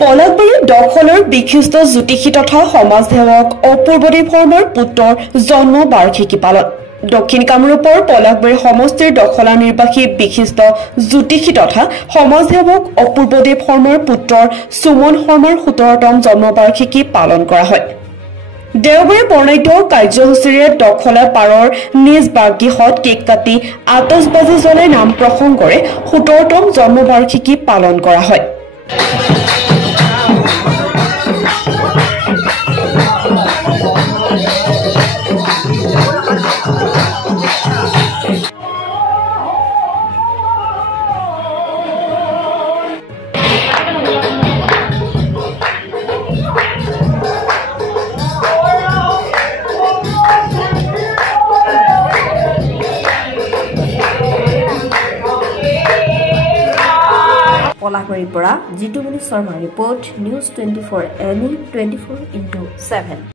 পলাশবাৰীৰ দখলৰ বিশিষ্ট জ্যোতিষী তথা সমাজসেৱক অপূৰ্বদেৱ শৰ্মাৰ পুত্ৰৰ জন্ম বাৰ্ষিকী পালন। দক্ষিণ কামৰূপৰ পলাশবাৰী সমষ্টিৰ দখলা নিৰ্বাসী বিশিষ্ট জ্যোতিষী তথা সমাজসেৱক অপূৰ্বদেৱ শৰ্মাৰ পুত্ৰৰ সুমন শৰ্মাৰ ১৭তম জন্মবাৰ্ষিকী পালন কৰা হয়। দেওবাৰে বৰ্ণাঢ্য কাৰ্যসূচীৰে দখলা পাৰৰ নিজ বাগগৃহত কেক কাটি আতচবাজি জ্বলাই নাম প্ৰসংগৰে ১৭তম জন্মবাৰ্ষিকী পালন কৰা হয়। পলাশবাৰীৰ পৰা জিতুমণি শৰ্মা ৰিপৰ্ট নিউজ 24 এনি 24/7।